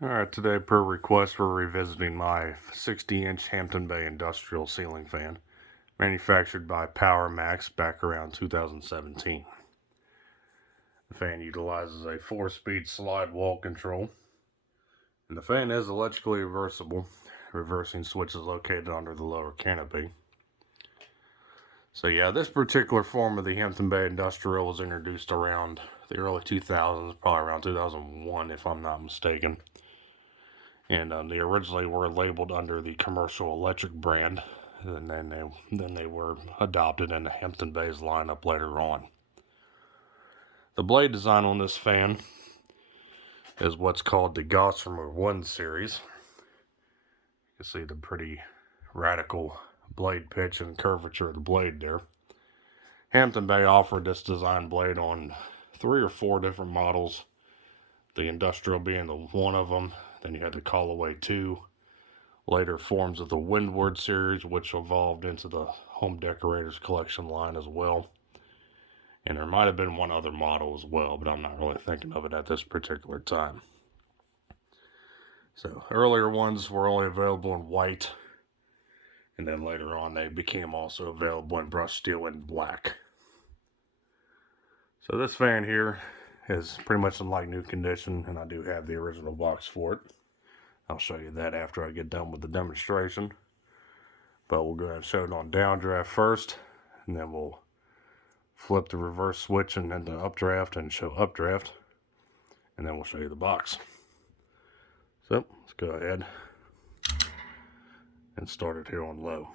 Alright, today per request we're revisiting my 60-inch Hampton Bay industrial ceiling fan, manufactured by Power Max back around 2017. The fan utilizes a 4-speed slide wall control, and the fan is electrically reversible. Reversing switch is located under the lower canopy. So yeah, this particular form of the Hampton Bay industrial was introduced around the early 2000s, probably around 2001 if I'm not mistaken. And they originally were labeled under the Commercial Electric brand, and then they were adopted into Hampton Bay's lineup later on. The blade design on this fan is what's called the Gossamer 1 series. You can see the pretty radical blade pitch and curvature of the blade there. Hampton Bay offered this design blade on 3 or 4 different models, the industrial being the one of them. Then you had the Callaway 2, later forms of the Windward series, which evolved into the Home Decorators Collection line as well. And there might have been one other model as well, but I'm not really thinking of it at this particular time. So earlier ones were only available in white, and then later on they became also available in brushed steel and black. So this fan here is pretty much in like new condition, and I do have the original box for it. I'll show you that after I get done with the demonstration. But we'll go ahead and show it on downdraft first, and then we'll flip the reverse switch and then the updraft and show updraft, and then we'll show you the box. So let's go ahead and start it here on low.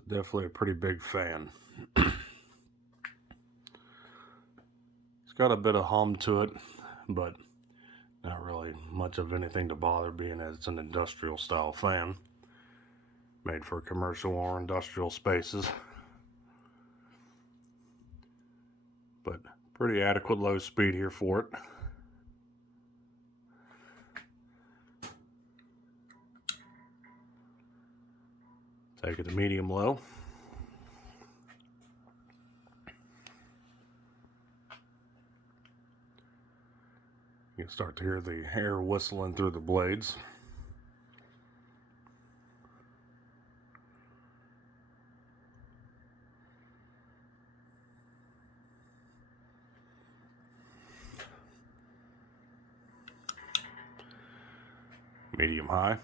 It's definitely a pretty big fan. It's got a bit of hum to it, but not really much of anything to bother, being as it's an industrial style fan made for commercial or industrial spaces. But pretty adequate low speed here for it. Take it to medium low. You can start to hear the air whistling through the blades. Medium high.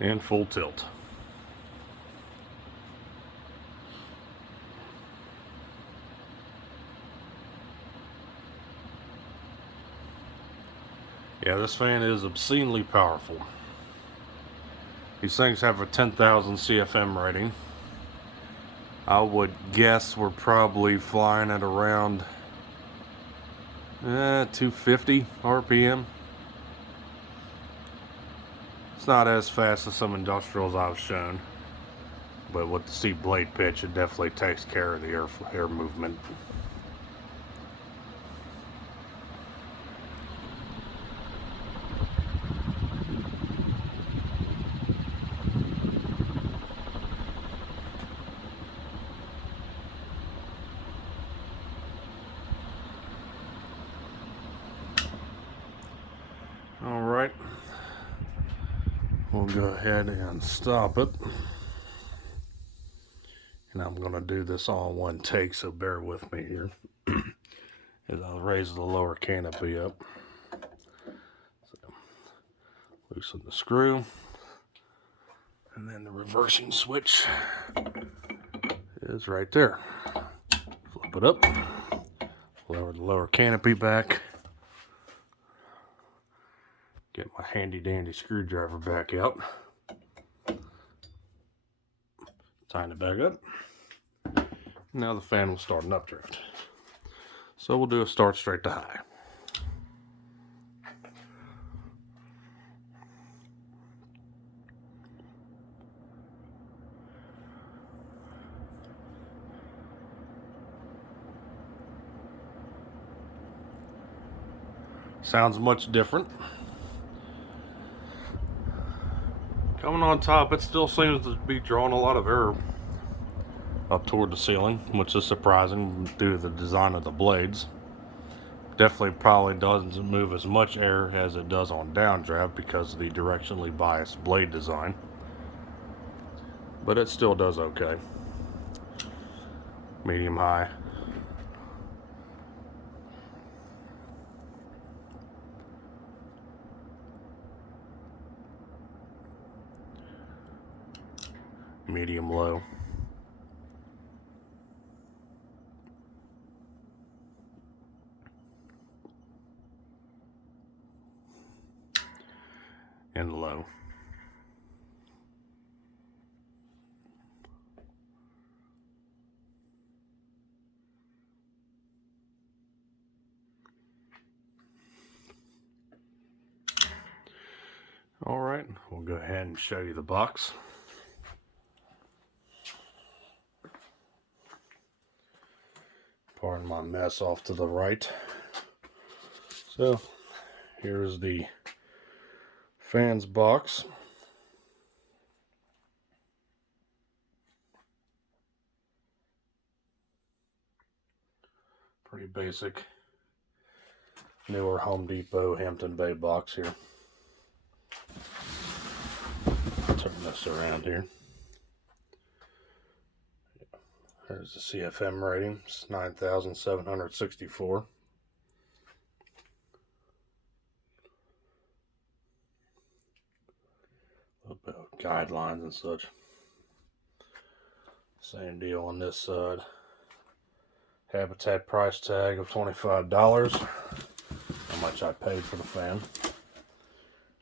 And full tilt. Yeah, this fan is obscenely powerful. These things have a 10,000 CFM rating. I would guess we're probably flying at around 250 RPM. It's not as fast as some industrials I've shown, but with the steep blade pitch, it definitely takes care of the air movement. All right, we'll go ahead and stop it. And I'm going to do this all in one take, so bear with me here as I'll raise the lower canopy up. So Loosen the screw. And then the reversing switch is right there. Flip it up. Lower the lower canopy back. Get my handy dandy screwdriver back out. Tighten it back up. Now the fan will start an updraft. So we'll do a start straight to high. Sounds much different. Coming on top, it still seems to be drawing a lot of air up toward the ceiling, which is surprising due to the design of the blades. Definitely probably doesn't move as much air as it does on Downdraft because of the directionally biased blade design. But it still does okay. Medium high. Medium low. And low. All right, we'll go ahead and show you the box. Pardon my mess off to the right. So here's the fans box. Pretty basic, newer Home Depot Hampton Bay box here. Turn this around here. There's the CFM rating. It's 9,764. A little bit of guidelines and such. Same deal on this side. Habitat price tag of $25. How much I paid for the fan.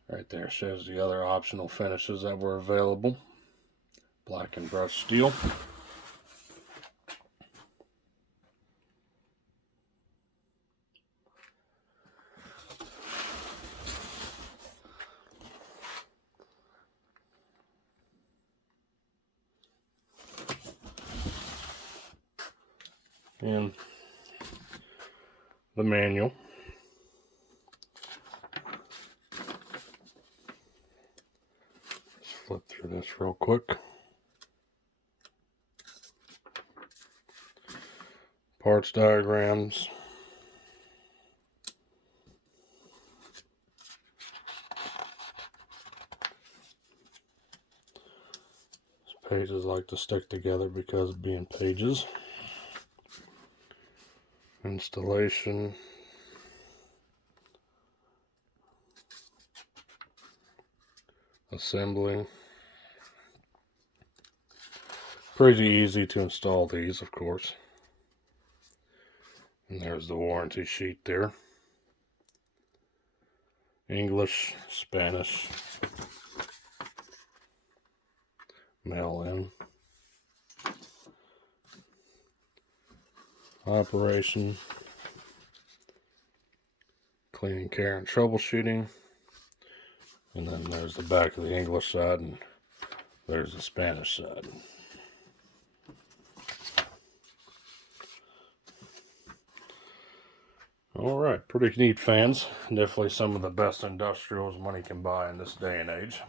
Right there shows the other optional finishes that were available. Black and brushed steel. And the manual. Let's flip through this real quick. Parts diagrams. These pages like to stick together because of being pages. Installation. Assembly. Pretty easy to install these, of course. And there's the warranty sheet there. English, Spanish, mail in. Operation, cleaning, care, and troubleshooting. And then there's the back of the English side, and there's the Spanish side. Alright, pretty neat fans. Definitely some of the best industrials money can buy in this day and age.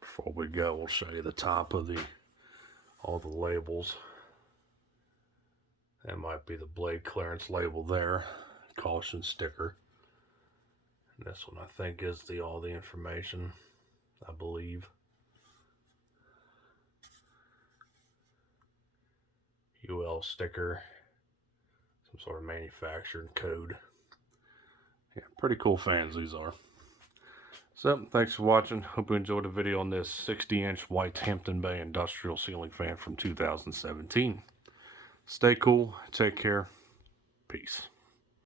Before we go, we'll show you the top of all the labels. That might be the blade clearance label there. Caution sticker. And this one I think is all the information, I believe. UL sticker, some sort of manufacturing code. Pretty cool fans these are. So, thanks for watching. Hope you enjoyed the video on this 60-inch white Hampton Bay industrial ceiling fan from 2017. Stay cool. Take care. Peace.